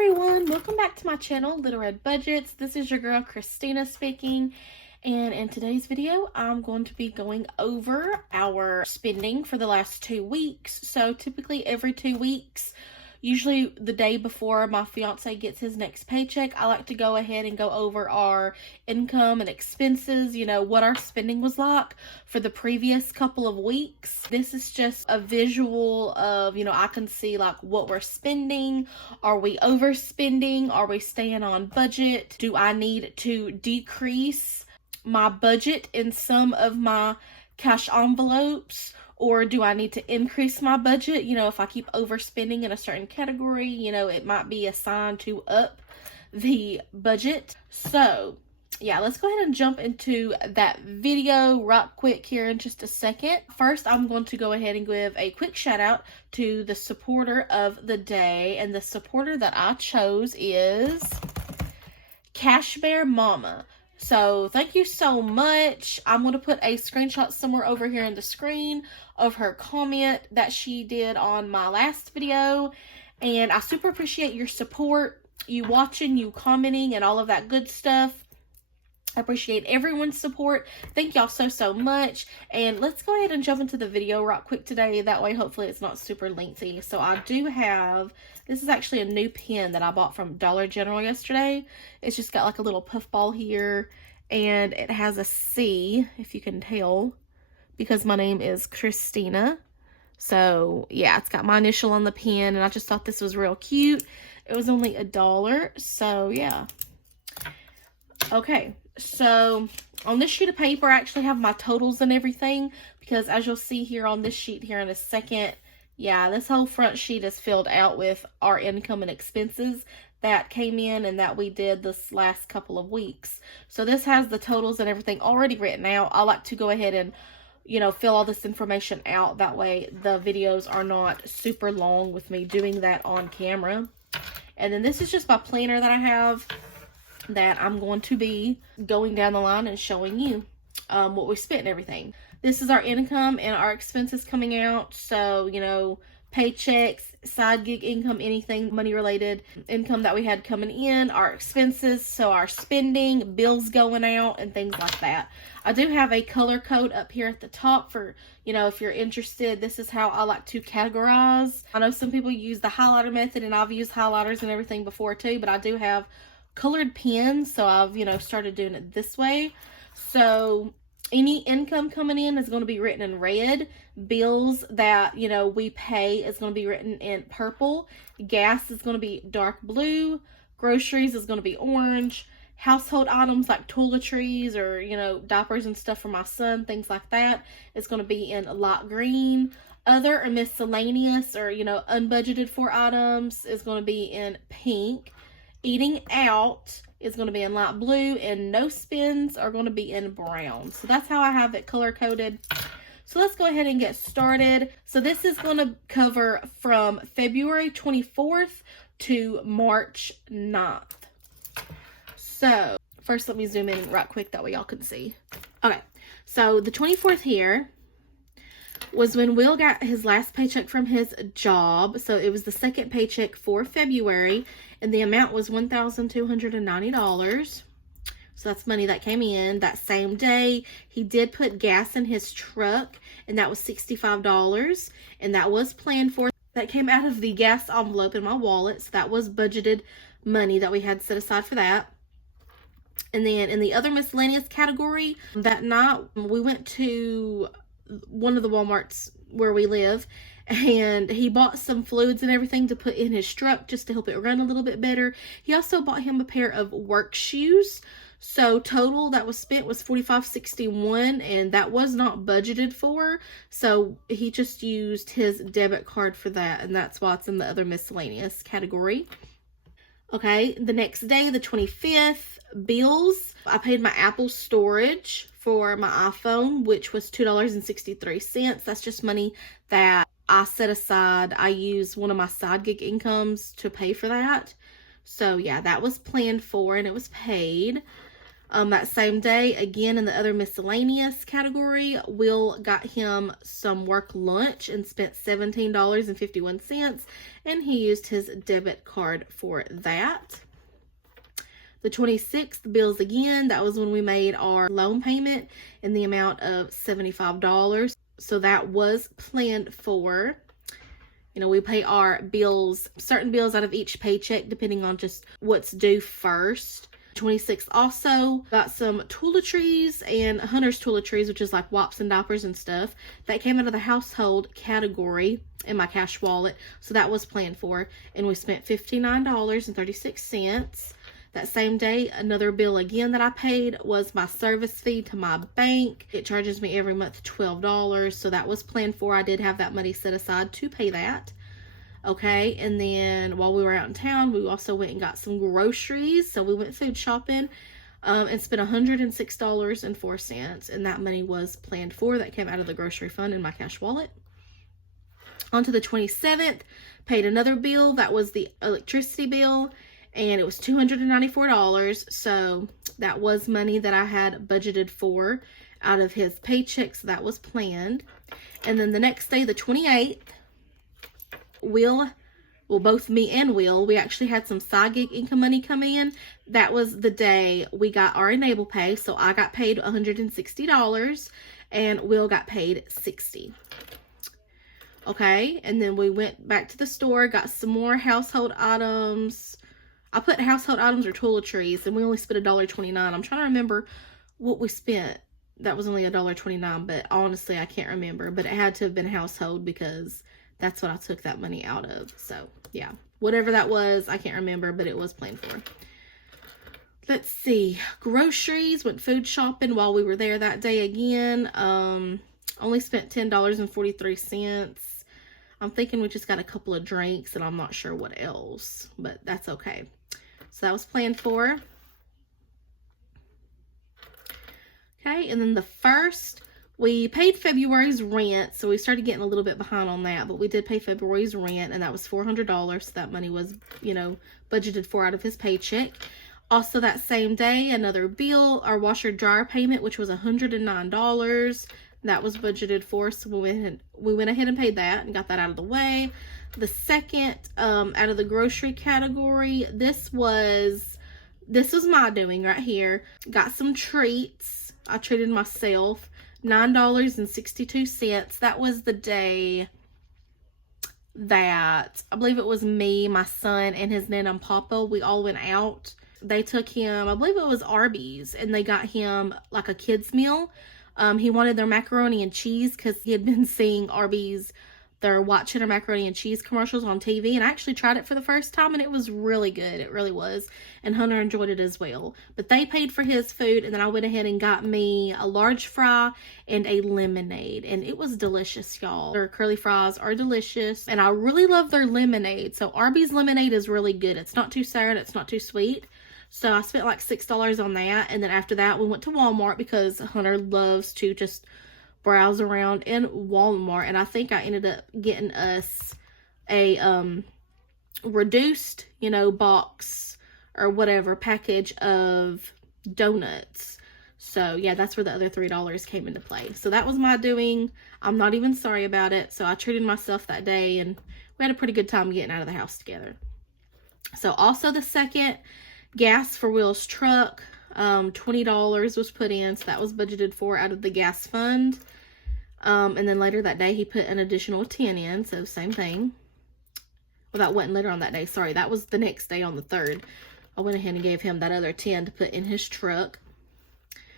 everyone, welcome back to my channel, Little Red Budgets. This is your girl Christina speaking, and in today's video I'm going to be going over our spending for the last 2 weeks. So typically every 2 weeks, usually the day before my fiance gets his next paycheck, I like to go ahead and go over our income and expenses, what our spending was like for the previous couple of weeks. This is just a visual of, I can see like what we're spending. Are we overspending? Are we staying on budget? Do I need to decrease my budget in some of my cash envelopes? Or do I need to increase my budget? If I keep overspending in a certain category, it might be a sign to up the budget. So, yeah, let's go ahead and jump into that video right quick here in just a second. First, I'm going to go ahead and give a quick shout out to the supporter of the day. And the supporter that I chose is Cash Bear Mama. So thank you so much. I'm going to put a screenshot somewhere over here in the screen of her comment that she did on my last video. And I super appreciate your support, you watching, you commenting, and all of that good stuff. I appreciate everyone's support. Thank y'all so much. And let's go ahead and jump into the video right quick today. That way, hopefully it's not super lengthy. So I do have, this is actually a new pen that I bought from Dollar General yesterday. It's just got like a little puffball here. And it has a C, if you can tell, because my name is Christina. So yeah, it's got my initial on the pen. And I just thought this was real cute. It was only $1. So yeah. Okay. So on this sheet of paper, I actually have my totals and everything, because as you'll see here on this sheet here in a second, yeah, this whole front sheet is filled out with our income and expenses that came in and that we did this last couple of weeks. So this has the totals and everything already written out. I like to go ahead and, fill all this information out. That way the videos are not super long with me doing that on camera. And then this is just my planner that I have, that I'm going to be going down the line and showing you what we spent and everything. This is our income and our expenses coming out. So, paychecks, side gig income, anything money related income that we had coming in, our expenses, so our spending, bills going out, and things like that. I do have a color code up here at the top for, if you're interested. This is how I like to categorize. I know some people use the highlighter method, and I've used highlighters and everything before too, but I do have colored pens, so I've started doing it this way. So any income coming in is going to be written in red. Bills that we pay is going to be written in purple. Gas is going to be dark blue. Groceries is going to be orange. Household items like toiletries or diapers and stuff for my son, things like that, is going to be in light green. Other or miscellaneous or unbudgeted for items is going to be in pink. Eating out is going to be in light blue, and no spends are going to be in brown. So that's how I have it color coded. So let's go ahead and get started. So this is going to cover from February 24th to March 9th. So first let me zoom in right quick, that way y'all can see. Okay, so the 24th here was when Will got his last paycheck from his job. So it was the second paycheck for February, and the amount was $1,290. So that's money that came in that same day. He did put gas in his truck, and that was $65, and that was planned for. That came out of the gas envelope in my wallet, so that was budgeted money that we had set aside for that. And then in the other miscellaneous category, that night we went to one of the Walmarts where we live, and he bought some fluids and everything to put in his truck just to help it run a little bit better. He also bought him a pair of work shoes. So total that was spent was $45.61, and that was not budgeted for. So he just used his debit card for that, and that's why it's in the other miscellaneous category. Okay, the next day, the 25th, bills. I paid my Apple storage for my iPhone, which was $2.63. That's just money that I set aside. I use one of my side gig incomes to pay for that. So yeah, that was planned for and it was paid. That same day, again in the other miscellaneous category, Will got him some work lunch and spent $17.51, and he used his debit card for that. The 26th, bills again. That was when we made our loan payment in the amount of $75. So that was planned for. You know, we pay our bills, certain bills out of each paycheck, depending on just what's due first. 26th also got some toiletries and Hunter's toiletries, which is like wipes and diapers and stuff. That came out of the household category in my cash wallet. So that was planned for. And we spent $59.36. That same day, another bill again that I paid was my service fee to my bank. It charges me every month $12, so that was planned for. I did have that money set aside to pay that. Okay, and then while we were out in town, we also went and got some groceries. So we went food shopping and spent $106.04, and that money was planned for. That came out of the grocery fund in my cash wallet. On to the 27th, paid another bill. That was the electricity bill. And it was $294, so that was money that I had budgeted for out of his paycheck, so that was planned. And then the next day, the 28th, both me and Will, we actually had some side gig income money come in. That was the day we got our enable pay, so I got paid $160, and Will got paid $60. Okay, and then we went back to the store, got some more household items. I put household items or toiletries, and we only spent $1.29. I'm trying to remember what we spent. That was only $1.29, but honestly, I can't remember. But it had to have been household because that's what I took that money out of. So, yeah. Whatever that was, I can't remember, but it was planned for. Let's see. Groceries. Went food shopping while we were there that day again. Only spent $10.43. I'm thinking we just got a couple of drinks, and I'm not sure what else, but that's okay. So that was planned for. Okay, and then the first, we paid February's rent, so we started getting a little bit behind on that, but we did pay February's rent, and that was $400, so that money was, you know, budgeted for out of his paycheck. Also that same day, another bill, our washer dryer payment, which was $109. That was budgeted for, so we went ahead and paid that and got that out of the way. The second, out of the grocery category, this was my doing right here. Got some treats. I treated myself. $9.62. That was the day that, I believe it was me, my son, and his nana and papa, we all went out. They took him, I believe it was Arby's, and they got him like a kid's meal. He wanted their macaroni and cheese because he had been seeing Arby's, their white cheddar macaroni and cheese commercials on TV. And I actually tried it for the first time, and it was really good. It really was. And Hunter enjoyed it as well. But they paid for his food, and then I went ahead and got me a large fry and a lemonade. And it was delicious, y'all. Their curly fries are delicious, and I really love their lemonade. So Arby's lemonade is really good. It's not too sour and it's not too sweet. So I spent like $6 on that. And then after that, we went to Walmart because Hunter loves to just browse around in Walmart. And I think I ended up getting us a reduced, you know, box or whatever package of donuts. So yeah, that's where the other $3 came into play. So that was my doing. I'm not even sorry about it. So I treated myself that day, and we had a pretty good time getting out of the house together. So also the second, gas for Will's truck, $20 was put in, so that was budgeted for out of the gas fund. And then later that day, he put an additional 10 in, so same thing. Well, that wasn't later on that day, sorry, that was the next day on the 3rd. I went ahead and gave him that other 10 to put in his truck.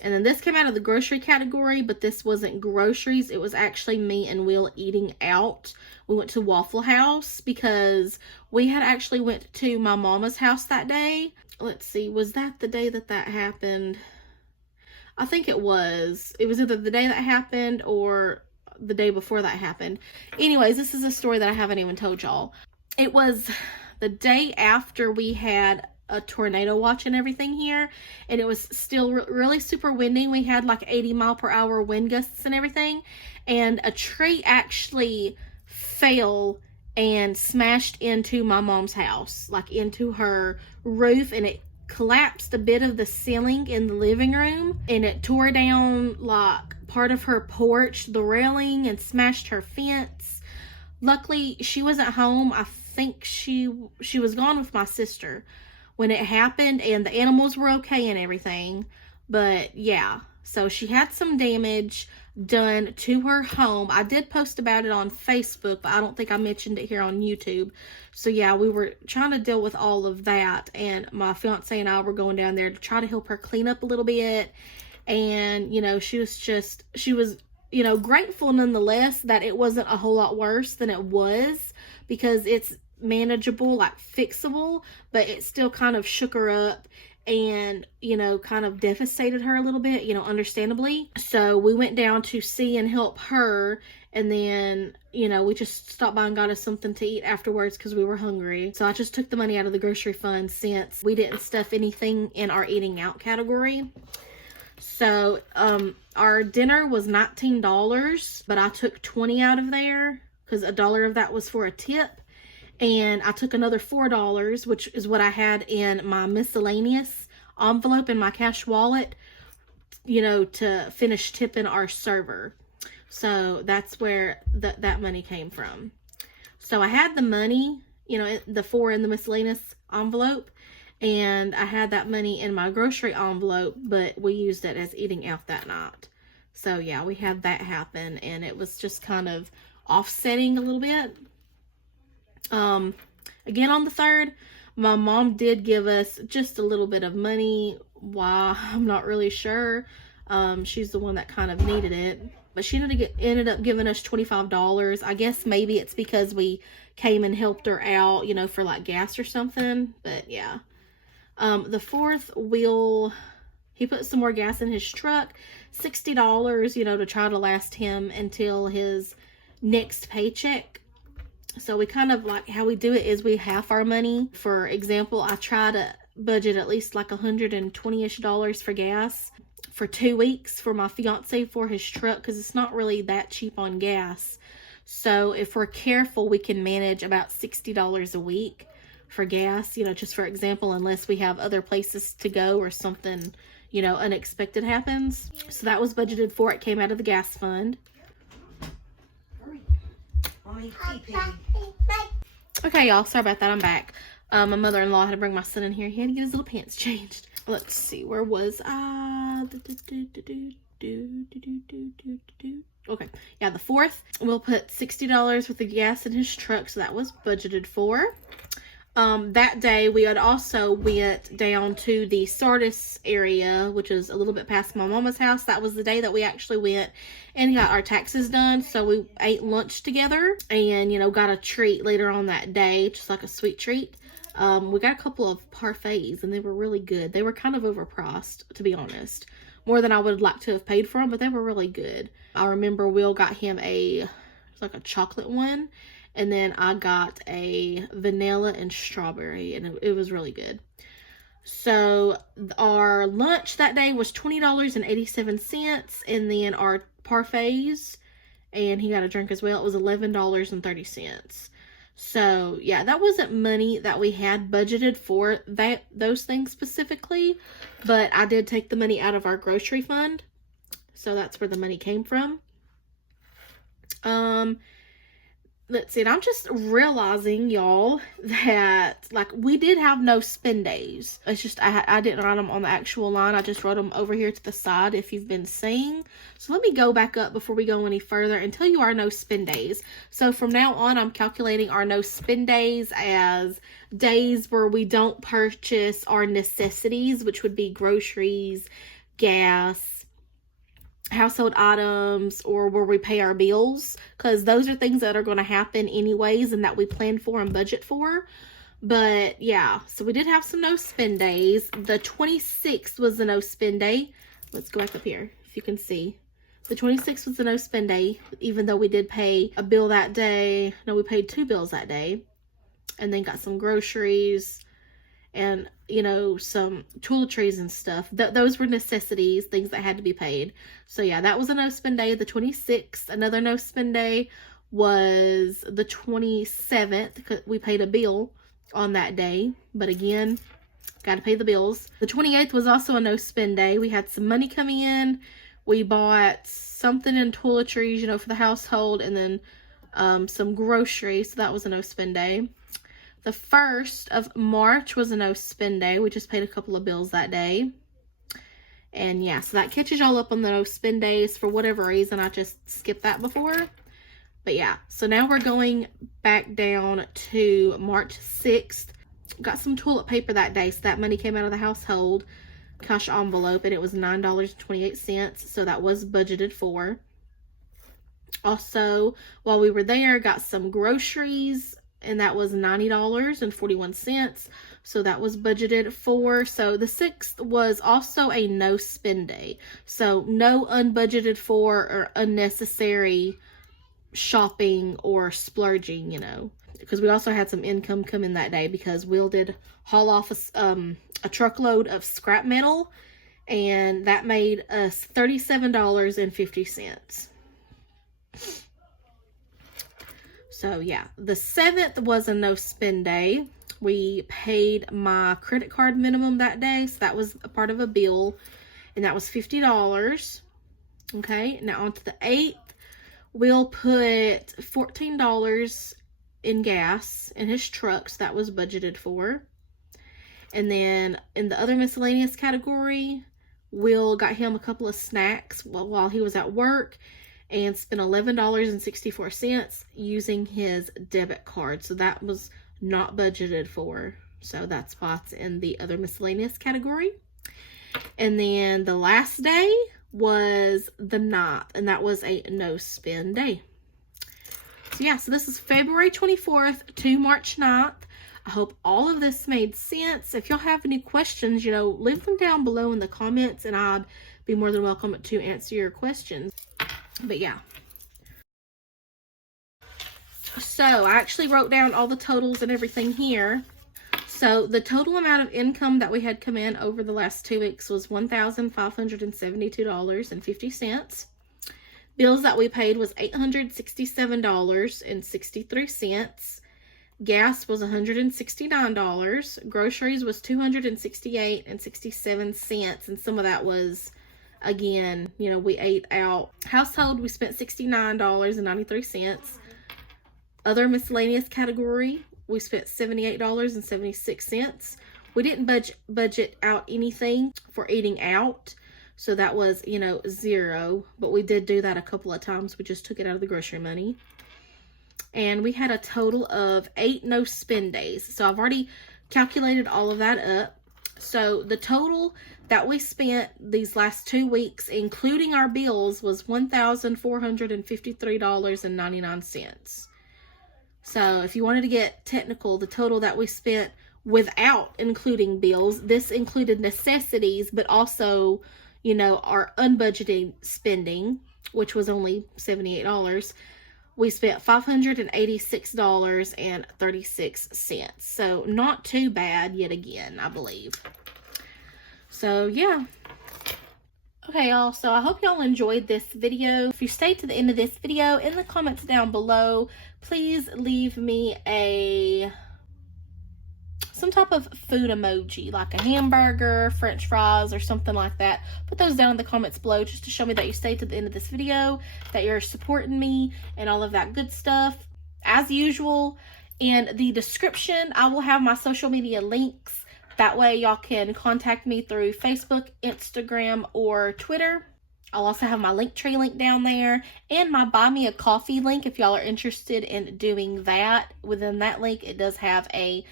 And then this came out of the grocery category, but this wasn't groceries. It was actually me and Will eating out. We went to Waffle House because we had actually went to my mama's house that day. Let's see, was that the day that happened? I think it was. It was either the day that happened or the day before that happened. Anyways, this is a story that I haven't even told y'all. It was the day after we had a tornado watch and everything here, and it was still really super windy. We had like 80-mile-per-hour wind gusts and everything, and a tree actually fell and smashed into my mom's house, like into her roof, and collapsed a bit of the ceiling in the living room, and it tore down like part of her porch, the railing, and smashed her fence. Luckily, she wasn't home. I think she was gone with my sister when it happened, and the animals were okay and everything. But yeah, so she had some damage done to her home. I did post about it on Facebook, but I don't think I mentioned it here on YouTube. So yeah, we were trying to deal with all of that, and my fiance and I were going down there to try to help her clean up a little bit. And you know, she was you know, grateful nonetheless that it wasn't a whole lot worse than it was, because it's manageable, like fixable, but it still kind of shook her up and, you know, kind of devastated her a little bit, you know, understandably. So we went down to see and help her, and then, you know, we just stopped by and got us something to eat afterwards because we were hungry. So I just took the money out of the grocery fund since we didn't stuff anything in our eating out category. So our dinner was $19, but I took $20 out of there because $1 of that was for a tip. And I took another $4, which is what I had in my miscellaneous envelope in my cash wallet, you know, to finish tipping our server. So that's where that money came from. So I had the money, you know, the $4 in the miscellaneous envelope, and I had that money in my grocery envelope, but we used it as eating out that night. So yeah, we had that happen, and it was just kind of offsetting a little bit. Again, on the 3rd, my mom did give us just a little bit of money. Why, I'm not really sure. She's the one that kind of needed it, but she ended up giving us $25. I guess maybe it's because we came and helped her out, you know, for like gas or something. But yeah, the 4th, he put some more gas in his truck, $60, you know, to try to last him until his next paycheck. So we kind of, like, how we do it is we half our money. For example, I try to budget at least like $120-ish for gas for 2 weeks for my fiance for his truck, because it's not really that cheap on gas. So if we're careful, we can manage about $60 a week for gas, you know, just for example, unless we have other places to go or something, you know, unexpected happens. So that was budgeted for. It came out of the gas fund. Okay, y'all, sorry about that. I'm back. My mother-in-law had to bring my son in here. He had to get his little pants changed. Let's see, where was I? Okay, yeah, the 4th, we'll put $60 worth of gas in his truck, so that was budgeted for. That day, we had also went down to the Sardis area, which is a little bit past my mama's house. That was the day that we actually went and got our taxes done. So we ate lunch together and, you know, got a treat later on that day, just like a sweet treat. We got a couple of parfaits, and they were really good. They were kind of overpriced, to be honest. More than I would like to have paid for them, but they were really good. I remember Will got him a chocolate one, and then I got a vanilla and strawberry, and it was really good. So our lunch that day was $20.87, and then our parfaits, and he got a drink as well, it was $11.30. So yeah, that wasn't money that we had budgeted for those things specifically, but I did take the money out of our grocery fund, so that's where the money came from. Let's see, and I'm just realizing, y'all, that, like, we did have no spend days. It's just, I didn't write them on the actual line. I just wrote them over here to the side if you've been seeing. So let me go back up before we go any further and tell you our no spend days. So from now on, I'm calculating our no spend days as days where we don't purchase our necessities, which would be groceries, gas, household items, or where we pay our bills, because those are things that are going to happen anyways and that we plan for and budget for. But yeah, so we did have some no spend days. The 26th was the no spend day. Let's go back up here if you can see. The 26th was the no spend day, even though we did pay a bill that day. No, we paid 2 bills that day, and then got some groceries and, you know, some toiletries and stuff. Those were necessities, things that had to be paid. So yeah, that was a no spend day, the 26th. Another no spend day was the 27th, because we paid a bill on that day. But again, Got to pay the bills. The 28th was also a no spend day. We had some money coming in. We bought something in toiletries, you know, for the household, and then some groceries. So that was a no spend day. The 1st of March was a no spend day. We just paid a couple of bills that day. And yeah, so that catches y'all up on the no spend days. For whatever reason, I just skipped that before. But yeah, so now we're going back down to March 6th. Got some toilet paper that day, so that money came out of the household cash envelope, and it was $9.28, so that was budgeted for. Also, while we were there, got some groceries, and that was $90.41, so that was budgeted for. So the 6th was also a no spend day, so no unbudgeted for or unnecessary shopping or splurging, you know, because we also had some income come in that day because Will did haul off a truckload of scrap metal, and that made us $37.50. So yeah, the 7th was a no spend day. We paid my credit card minimum that day, so that was a part of a bill, and that was $50. Okay, now on to the 8th. We'll put $14 in gas in his truck, so that was budgeted for. And then in the other miscellaneous category, Will got him a couple of snacks while he was at work and spent $11.64 using his debit card. So that was not budgeted for. So that's what's in the other miscellaneous category. And then the last day was the 9th, and that was a no spend day. So yeah, so this is February 24th to March 9th. I hope all of this made sense. If y'all have any questions, you know, leave them down below in the comments, and I'd be more than welcome to answer your questions. But yeah. So I actually wrote down all the totals and everything here. So the total amount of income that we had come in over the last 2 weeks was $1,572.50. Bills that we paid was $867.63. Gas was $169. Groceries was $268.67. And some of that was, again, you know, we ate out. Household, we spent $69.93. Other miscellaneous category, we spent $78.76. We didn't budget out anything for eating out, so that was, you know, $0. But we did do that a couple of times. We just took it out of the grocery money. And we had a total of 8 no spend days. So I've already calculated all of that up. So the total that we spent these last 2 weeks, including our bills, was $1,453.99. So if you wanted to get technical, the total that we spent without including bills, this included necessities, but also, you know, our unbudgeted spending, which was only $78. We spent $586.36. So not too bad yet again, I believe. So yeah. Okay, y'all, so I hope y'all enjoyed this video. If you stayed to the end of this video, in the comments down below, please leave me some type of food emoji, like a hamburger, french fries, or something like that. Put those down in the comments below just to show me that you stayed to the end of this video, that you're supporting me, and all of that good stuff. As usual, in the description, I will have my social media links. That way y'all can contact me through Facebook, Instagram, or Twitter. I'll also have my Linktree link down there and my Buy Me a Coffee link if y'all are interested in doing that. Within that link, it does have a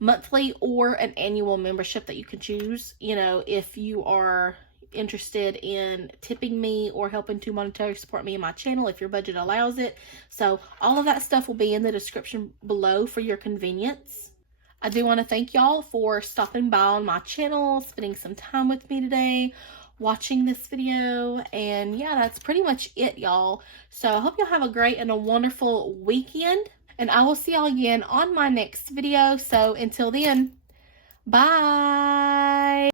monthly or an annual membership that you can choose. You know, if you are interested in tipping me or helping to monetarily support me and my channel, if your budget allows it. So all of that stuff will be in the description below for your convenience. I do want to thank y'all for stopping by on my channel, spending some time with me today, watching this video, and yeah, that's pretty much it, y'all. So I hope y'all have a great and a wonderful weekend, and I will see y'all again on my next video. So until then, bye.